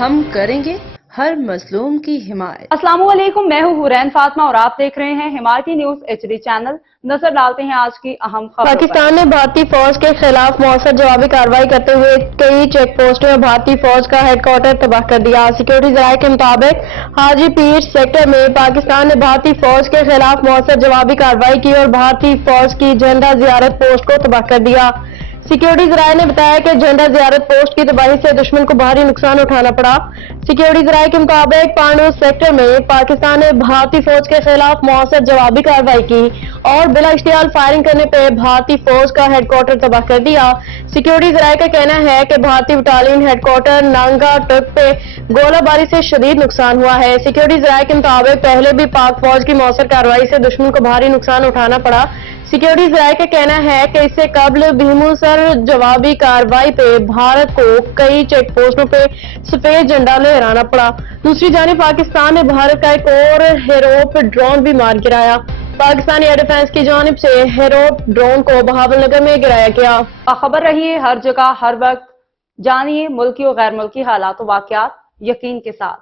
ہم کریں گے ہر مظلوم کی حمایت۔ السلام علیکم، میں ہوں حورین فاطمہ اور آپ دیکھ رہے ہیں حمایتی نیوز HD چینل۔ نظر ڈالتے ہیں آج کی اہم خبروں پر۔ پاکستان نے بھارتی فوج کے خلاف مؤثر جوابی کارروائی کرتے ہوئے کئی چیک پوسٹوں میں بھارتی فوج کا ہیڈ کوارٹر تباہ کر دیا۔ سیکورٹی ذرائع کے مطابق حاجی پیر سیکٹر میں پاکستان نے بھارتی فوج کے خلاف مؤثر جوابی کارروائی کی اور بھارتی فوج کی جھنڈا زیارت پوسٹ کو تباہ کر دیا۔ سیکورٹی ذرائع نے بتایا کہ جھنڈا زیارت پوسٹ کی تباہی سے دشمن کو بھاری نقصان اٹھانا پڑا۔ سیکورٹی ذرائع کے مطابق پانڈو سیکٹر میں پاکستان نے بھارتی فوج کے خلاف مؤثر جوابی کارروائی کی اور بلا اشتعال فائرنگ کرنے پہ بھارتی فوج کا ہیڈ کوارٹر تباہ کر دیا۔ سیکورٹی ذرائع کا کہنا ہے کہ بھارتی بٹالین ہیڈ کوارٹر نانگا ٹرک پہ گولہ باری سے شدید نقصان ہوا ہے۔ سیکورٹی ذرائع کے مطابق پہلے بھی پاک فوج کی مؤثر کارروائی سے دشمن کو بھاری نقصان اٹھانا پڑا۔ سیکورٹی ذرائع کا کہنا ہے کہ اس سے قبل بھیموسر جوابی کارروائی پہ بھارت کو کئی چیک پوسٹوں پہ سفید جھنڈا لہرانا پڑا۔ دوسری جانب پاکستان نے بھارت کا ایک اور ہیروپ ڈرون بھی مار گرایا۔ پاکستانی ایئر ڈیفنس کی جانب سے ہیروپ ڈرون کو بہاول نگر میں گرایا گیا۔ باخبر رہیے ہر جگہ ہر وقت، جانیے ملکی و غیر ملکی حالات و واقعات یقین کے ساتھ۔